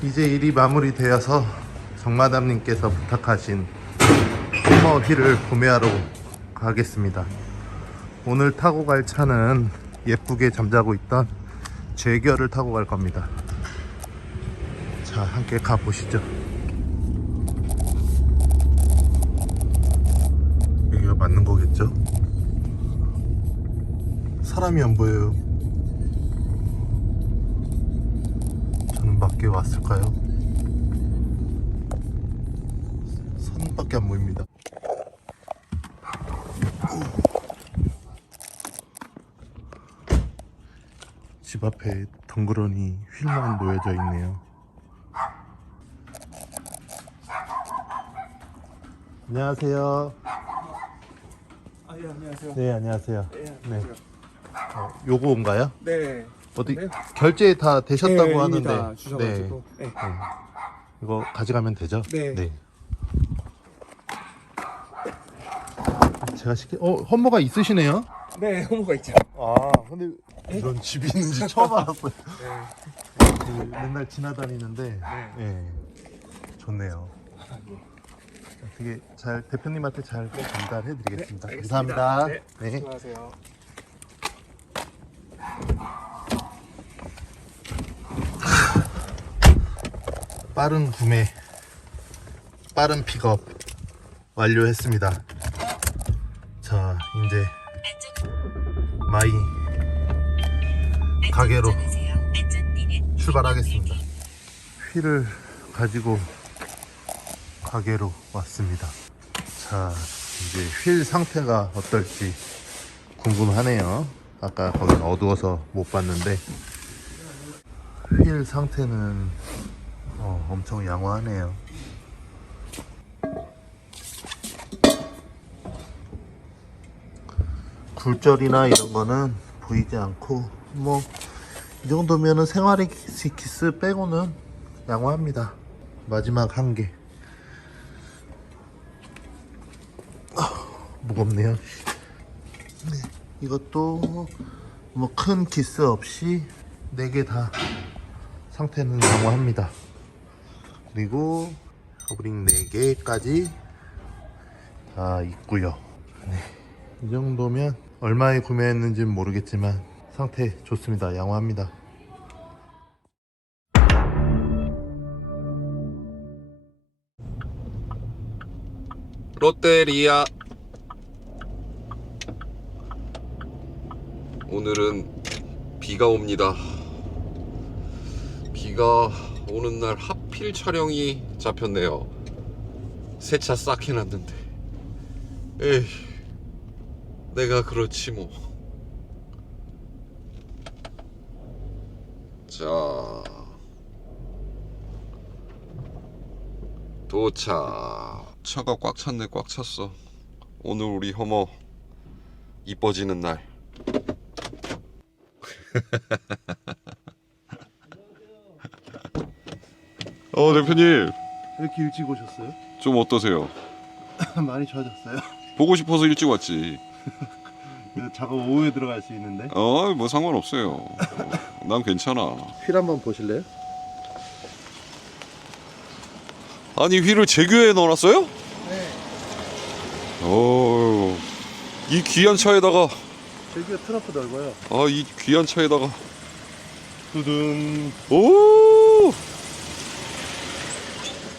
이제 일이 마무리되어서 정마담님께서 부탁하신 해머 휠을 구매하러 가겠습니다. 오늘 타고 갈 차는 예쁘게 잠자고 있던 제결을 타고 갈 겁니다. 자, 함께 가보시죠. 여기가 맞는 거겠죠? 사람이 안 보여요. 밖에 왔을까요? 산밖에 안 보입니다. 집 앞에 덩그러니 휠만 놓여져 있네요. 안녕하세요. 아, 예, 안녕하세요. 네, 안녕하세요. 예, 네. 어, 요거인가요? 네. 어디 네. 결제 다 되셨다고 네, 이미 하는데 다 주셔가지고. 네. 네. 이거 가져가면 되죠? 네. 제가 시켜 어 헌모가 있으시네요. 네, 호모가 있죠. 아 근데 이런 집이 있는지 처음 알았어요. 네. 그 맨날 지나다니는데 네. 좋네요. 되게 잘 대표님한테 잘 전달해드리겠습니다. 네, 감사합니다. 네. 수고하세요. 빠른 구매, 빠른 픽업 완료했습니다. 자, 이제 마이 가게로 출발하겠습니다. 휠을 가지고 가게로 왔습니다. 자, 이제 휠 상태가 어떨지 궁금하네요. 아까 거긴 어두워서 못 봤는데 휠 상태는 어, 엄청 양호하네요. 굴절이나 이런 거는 보이지 않고 뭐 이 정도면은 생활의 키스, 키스 빼고는 양호합니다. 마지막 한 개. 아, 무겁네요. 네, 이것도 뭐큰 키스 없이 네개다 상태는 양호합니다. 그리고 허브링 4개까지 다 있고요. 네, 이 정도면 얼마에 구매했는지는 모르겠지만 상태 좋습니다. 양호합니다. 롯데리아 오늘은 비가 옵니다 비가 오는 날하 필 촬영이 잡혔네요 세차 싹 해놨는데 에이 내가 그렇지 뭐 자, 도착. 차가 꽉 찼네, 꽉 찼어. 오늘 우리 허머 이뻐지는 날. 어, 대표님. 왜 이렇게 일찍 오셨어요? 좀 어떠세요? 많이 좋아졌어요. 보고 싶어서 일찍 왔지. 작업 오후에 들어갈 수 있는데. 어, 뭐 상관없어요. 어, 난 괜찮아. 휠 한번 보실래요? 아니, 휠을 제규에 넣어놨어요? 네. 어, 이 귀한 차에다가, 제기가 트러프 넓어요. 아, 이 귀한 차에다가, 두둥. 오!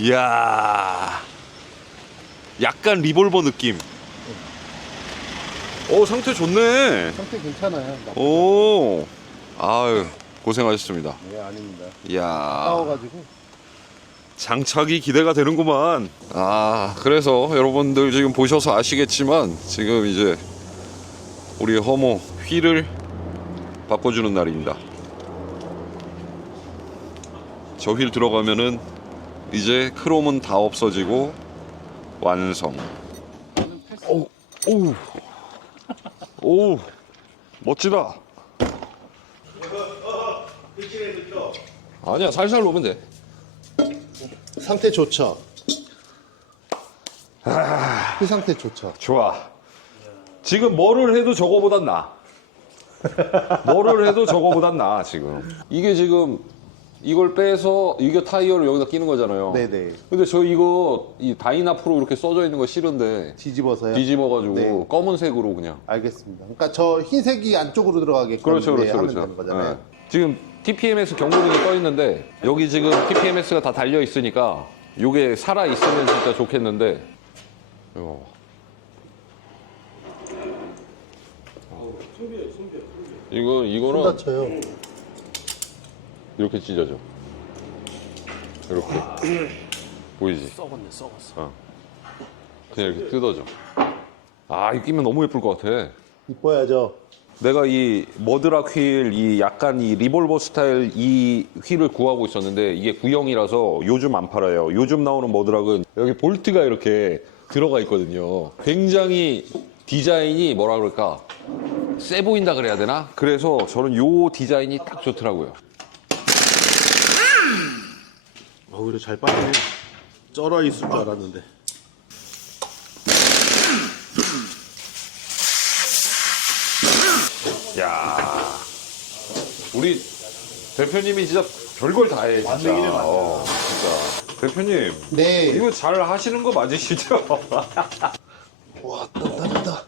이야. 약간 리볼버 느낌. 오, 상태 좋네. 상태 괜찮아요. 오. 아유, 고생하셨습니다. 네, 아닙니다. 이야. 싸워가지고. 장착이 기대가 되는구만. 아, 그래서 여러분들 지금 보셔서 아시겠지만 지금 이제 우리 허모 휠을 바꿔주는 날입니다. 저 휠 들어가면은 이제 크롬은 다 없어지고 완성. 오, 오, 오, 멋지다. 아니야, 살살 놓으면 돼. 상태 좋죠? 휠 상태 좋죠? 좋아. 지금 뭐를 해도 저거보단 나. 뭐를 해도 저거보단 나 지금. 이게 지금 이걸 빼서 이게 타이어를 여기다 끼는 거잖아요. 네네. 근데 저 이거 이 다이나 프로 이렇게 써져 있는 거 싫은데 뒤집어서요. 뒤집어가지고 네. 검은색으로 그냥. 알겠습니다. 그러니까 저 흰색이 안쪽으로 들어가게끔 그렇죠, 네, 그렇죠, 하면 그렇죠. 되는 거잖아요. 네. 지금 TPMS 경고등이 떠 있는데 여기 지금 TPMS가 다 달려 있으니까 이게 살아 있으면 진짜 좋겠는데. 이거. 이거 손 이거는 다쳐요. 이렇게 찢어져. 이렇게 보이지? 썩었네 썩었어. 그냥 이렇게 뜯어져. 아, 이거 끼면 너무 예쁠 것 같아. 이뻐야죠. 내가 이 머드락 휠, 이 약간 이 리볼버 스타일 이 휠을 구하고 있었는데 이게 구형이라서 요즘 안 팔아요. 요즘 나오는 머드락은 여기 볼트가 이렇게 들어가 있거든요. 굉장히 디자인이 뭐라 그럴까 세 보인다 그래야 되나? 그래서 저는 요 디자인이 딱 좋더라고요. 아, 오히려 잘 빠지네. 쩔어 있을 줄 알았는데. 야 우리 대표님이 진짜 별걸 다 해, 진짜. 어, 진짜. 대표님, 네. 이거 잘 하시는 거 맞으시죠? 와, 단단하다.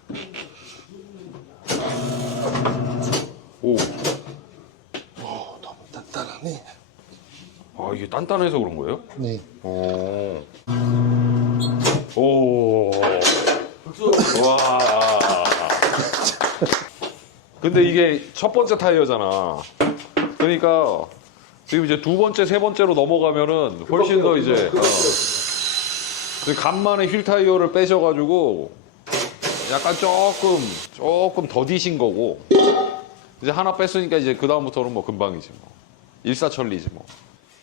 오, 어, 너무 단단하네. 아, 이게 단단해서 그런 거예요? 네. 오. 오. 와. 근데 이게 첫 번째 타이어잖아. 그러니까 지금 이제 두 번째, 세 번째로 넘어가면은 훨씬 더 이제 어. 그 간만에 휠 타이어를 빼셔가지고 약간 조금 조금 더디신 거고 이제 하나 뺐으니까 이제 그 다음부터는 뭐 금방이지 뭐 일사천리지 뭐.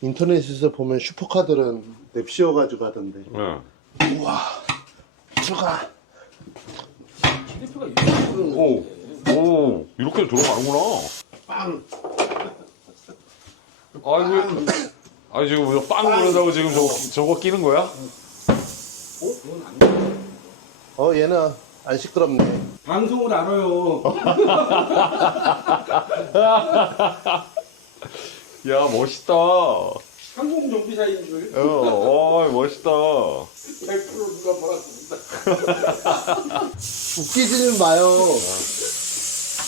인터넷에서 보면 슈퍼카들은 냅씌워가지고 하던데. 네. 추가. TDP가 이렇게 오, 오, 이렇게 들어가는구나. 빵. 아이고, 아 지금 뭐빵 그러다고 지금 저거, 저거 끼는 거야? 어, 얘는 안 시끄럽네. 방송을 알아요. 야, 멋있다. 어, 항공 정비사인 줄. 어, 멋있다. 100% 누가 뭐라 웃기지는 마요.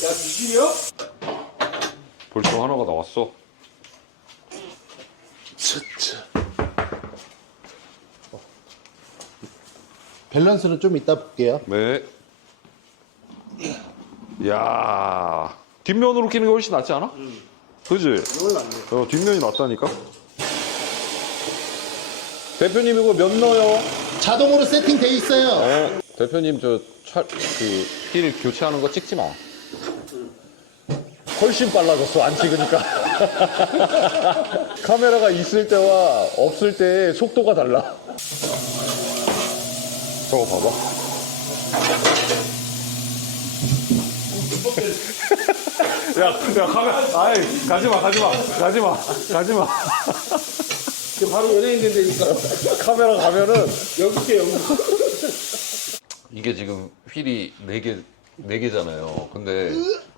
야 미신이요? 벌써 하나가 나왔어. 차차. 밸런스는 좀 이따 볼게요. 네. 야, 뒷면으로 끼는 게 훨씬 낫지 않아? 그지? 어, 뒷면이 낫다니까. 대표님 이거 몇 넣어요? 자동으로 세팅돼 있어요. 네. 대표님 저그 휠 교체하는 거 찍지 마. 훨씬 빨라졌어 안 찍으니까. 카메라가 있을 때와 없을 때 속도가 달라. 저거 봐봐. 야, 야, 카메라, 아이, 가지 마, 가지 마, 가지 마, 가지 마. 바로 연예인 된다니까. 카메라 가면은 여기 있게 여기. 이게 지금 휠이 4개, 4개잖아요. 근데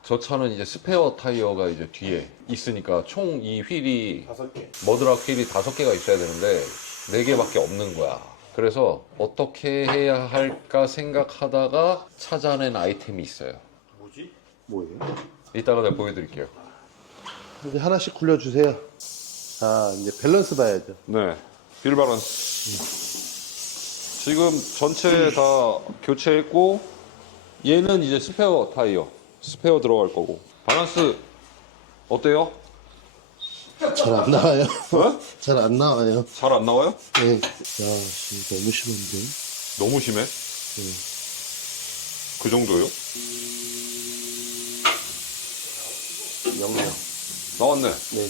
저 차는 이제 스페어 타이어가 이제 뒤에 있으니까 총 이 휠이 다섯 개. 머드락 휠이 5개가 있어야 되는데 4개밖에 없는 거야. 그래서 어떻게 해야 할까 생각하다가 찾아낸 아이템이 있어요. 뭐예요? 이따가 내가 보여드릴게요. 이제 하나씩 굴려주세요. 자, 이제 밸런스 봐야죠. 네. 휠 바란스. 지금 전체 다 교체했고 얘는 이제 스페어 타이어. 스페어 들어갈 거고. 바란스 어때요? 잘 안 나와요. 어? 잘안 나와요. 잘 안 나와요? 네. 야, 씨, 너무 심한데. 너무 심해? 그 정도요? 영영. 나왔네. 네.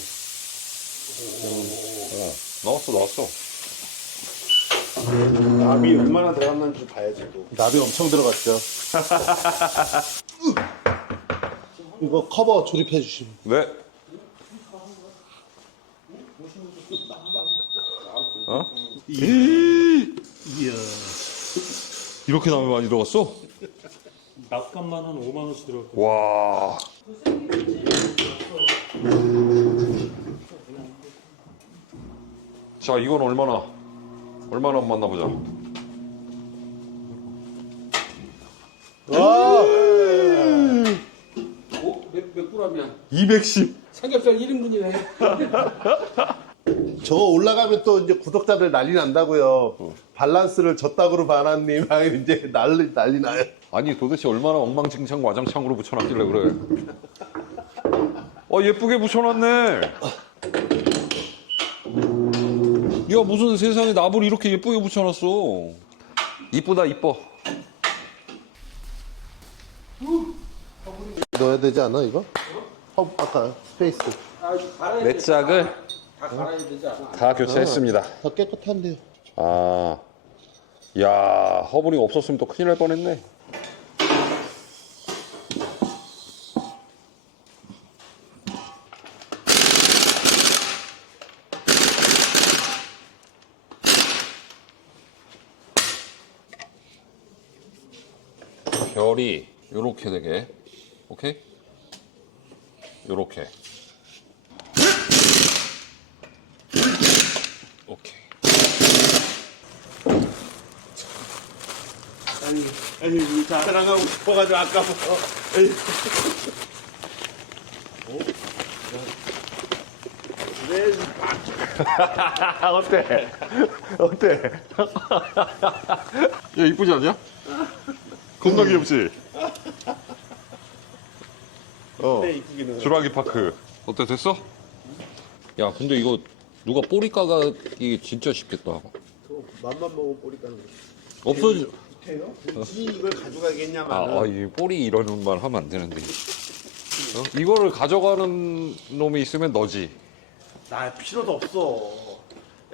어, 나왔어, 나왔어. 압이 얼마나 들어갔는지 봐야지 또. 나비 엄청 들어갔죠. 이거 커버 조립해 주시면. 네. 어? 이야. 이렇게 나면 많이 들어갔어? 납값만 한 5만 원씩 들어갔고. 와. 자, 이건 얼마나 얼마나 만나보자. 어? 몇, 몇 그램이야? 210. 삼겹살 1인분이네. 저거 올라가면 또 이제 구독자들 난리 난다고요. 밸런스를 졌다고로 아 이제 난리 난리 나요. 아니 도대체 얼마나 엉망진창 와장창으로 붙여놨길래 그래? 어 예쁘게 붙여놨네. 야 무슨 세상에 나무를 이렇게 예쁘게 붙여놨어? 이쁘다 이뻐. 넣어야 되지 않아 이거? 어, 아까 스페이스 아, 돼. 짝을 다 교체했습니다. 더 깨끗한데요. 아, 야 허브링 없었으면 또 큰일 날 뻔했네. 별이 요렇게 되게 오케이 요렇게 오케이 아니 아니 다 들어가고 싶어가지고 아까부터. 에이. 어때? 어때? 야 이쁘지 않냐? 겁나 귀엽지? 어 네. 주라기 파크 어때 됐어? 야 근데 이거 누가 꼬리 까가기 진짜 쉽겠다 맘만 먹으면 꼬리 까는 거. 없어지 돼요? 굳이 이걸 가져가겠냐마는. 아, 아, 이 꼬리 이러는 말 하면 안 되는데 어? 이거를 가져가는 놈이 있으면 너지 나 필요도 없어.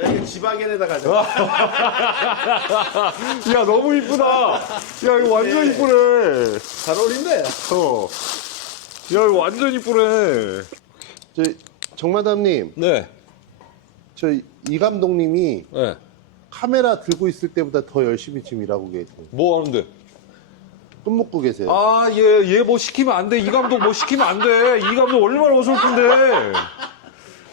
야, 이거 지방에다 가져. 야 너무 이쁘다 야 이거 완전 이쁘네 잘 어울린대. 어. 야 이거 완전 이쁘네 저 정마담님, 네 저 이 감독님이 네. 카메라 들고 있을 때보다 더 열심히 지금 일하고 계세요. 뭐 하는데? 끝 먹고 계세요. 아, 얘, 얘 뭐 시키면 안 돼. 이 감독 뭐 시키면 안 돼. 이 감독 얼마나 어설픈데.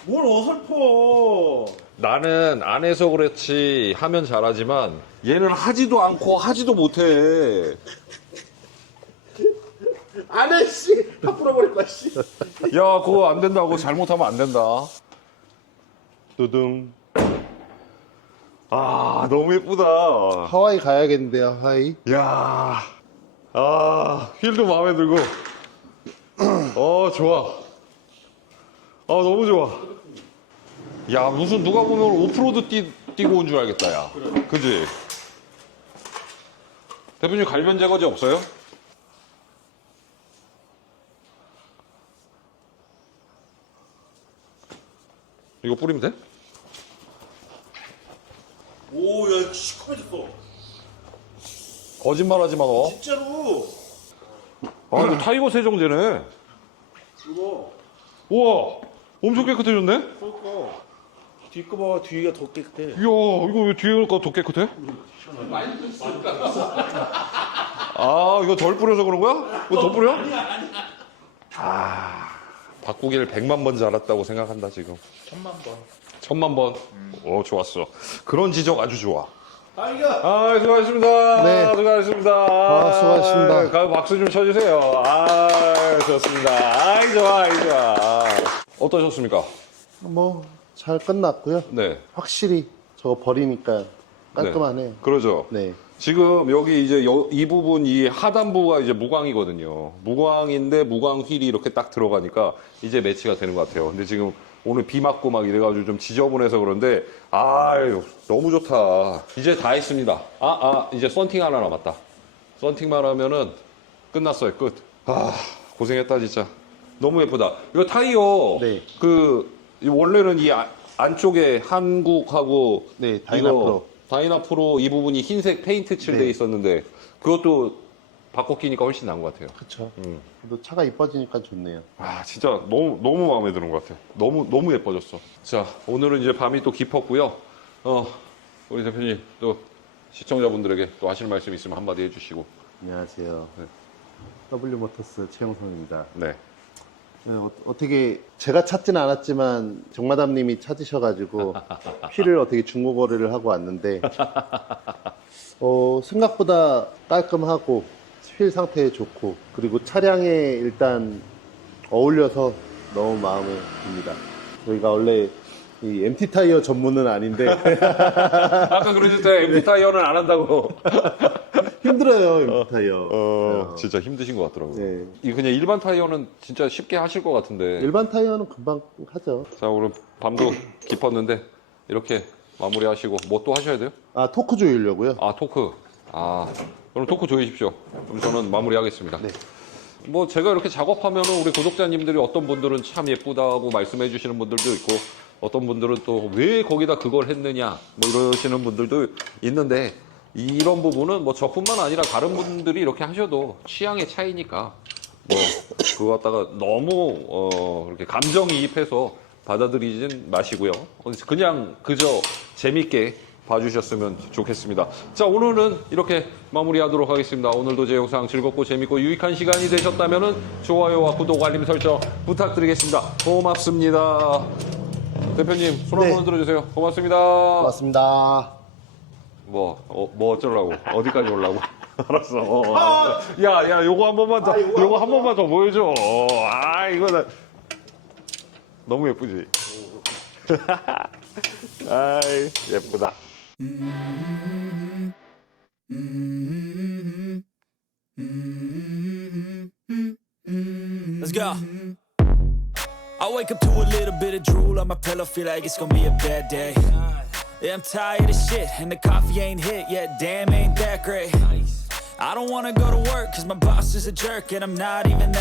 뭘 어설퍼. 나는 안 해서 그렇지 하면 잘하지만 얘는 하지도 않고 하지도 못해. 안해 씨. 다 풀어버릴 거야 씨. 야, 그거 안 된다고 잘못하면 안 된다. 두둥. 아, 너무 예쁘다. 하와이 가야겠는데요, 하와이. 야, 아, 휠도 마음에 들고. 어, 좋아. 아, 너무 좋아. 야, 무슨 누가 보면 오프로드 뛰, 뛰고 온 줄 알겠다, 야. 그지? 대표님 갈변 제거제 없어요? 이거 뿌리면 돼? 오, 야, 시커매졌어. 거짓말 하지 마, 너. 진짜로. 아, 이거 타이거 세정제네. 이거. 우와, 엄청 깨끗해졌네? 그러니까. 뒤거 봐, 뒤가 더 깨끗해. 이야, 이거 왜 뒤에가 더 깨끗해? 아, 이거 덜 뿌려서 그런 거야? 이거 더 뿌려? 아, 바꾸기를 100만 번 잘했다고 생각한다, 지금. 천만 번. 천만 번. 오, 좋았어. 그런 지적 아주 좋아. 아, 이거. 아, 수고하셨습니다. 네. 수고하셨습니다. 아, 수고하셨습니다. 아, 가- 박수 좀 쳐주세요. 아, 좋습니다. 아이, 좋아, 아이, 좋아. 어떠셨습니까? 뭐 잘 끝났고요. 네. 확실히 저거 버리니까 깔끔하네요. 그러죠. 네. 지금 여기 이제 여- 이 부분 이 하단부가 이제 무광이거든요. 무광인데 무광 휠이 이렇게 딱 들어가니까 이제 매치가 되는 것 같아요. 근데 지금 오늘 비 맞고 막 이래가지고 좀 지저분해서 그런데 아유 너무 좋다. 이제 다 했습니다. 아, 아 이제 썬팅 하나 남았다. 썬팅만 하면은 끝났어요. 끝. 아 고생했다 진짜. 너무 예쁘다. 이거 타이어 네. 그 이 원래는 이 아- 안쪽에 한국하고 네, 다이나 이거 프로. 다이나 프로 이 부분이 흰색 페인트 칠돼 네. 있었는데 그것도 바꿔 끼니까 훨씬 나은 것 같아요. 그쵸. 음. 그래도 차가 이뻐지니까 좋네요. 아 진짜 너무 너무 마음에 드는 것 같아요. 너무 너무 예뻐졌어. 자 오늘은 이제 밤이 또 깊었고요. 어 우리 대표님 또 시청자분들에게 또 하실 말씀 있으면 한마디 해주시고 안녕하세요. 네. W 모터스 최영선입니다. 네 네, 어, 어떻게 제가 찾진 않았지만 정마담님이 찾으셔가지고 휠을 어떻게 중고거래를 하고 왔는데 어, 생각보다 깔끔하고 휠 상태 좋고 그리고 차량에 일단 어울려서 너무 마음에 듭니다. 저희가 원래 이 MT 타이어 전문은 아닌데 아까 때 MT 타이어는 안 한다고. 힘들어요 MT 타이어. 어, 진짜 힘드신 것 같더라고요. 네. 이 그냥 일반 타이어는 진짜 쉽게 하실 것 같은데. 일반 타이어는 금방 하죠. 자, 오늘 밤도 깊었는데 이렇게 마무리하시고 뭐 또 하셔야 돼요? 아 토크 조이려고요. 아, 토크. 아, 그럼 토크 조이십시오. 그럼 저는 마무리하겠습니다. 네. 뭐 제가 이렇게 작업하면은 우리 구독자님들이 어떤 분들은 참 예쁘다고 말씀해 주시는 분들도 있고 어떤 분들은 또 왜 거기다 그걸 했느냐 뭐 이러시는 분들도 있는데 이런 부분은 뭐 저뿐만 아니라 다른 분들이 이렇게 하셔도 취향의 차이니까 뭐 그거 갖다가 너무 어 이렇게 감정이입해서 받아들이진 마시고요. 그냥 그저 재밌게 봐주셨으면 좋겠습니다. 자 오늘은 이렇게 마무리하도록 하겠습니다. 오늘도 제 영상 즐겁고 재밌고 유익한 시간이 되셨다면 좋아요와 구독 알림 설정 부탁드리겠습니다. 고맙습니다. 대표님 손 네. 한번 들어주세요. 고맙습니다. 고맙습니다. 뭐, 어, 뭐 어쩌려고? 어디까지 올라고? 알았어. 어, 알았어. 야, 야, 요거 한 번만 더, 요거 한 번만 더 보여줘. 아, 이거 나 너무 예쁘지? 아이, 예쁘다. Let's go. I wake up to a little bit of drool on my pillow, feel like it's gonna be a bad day. Yeah, I'm tired of shit, and the coffee ain't hit yet. Damn, ain't that great. I don't wanna go to work, cause my boss is a jerk, and I'm not even that.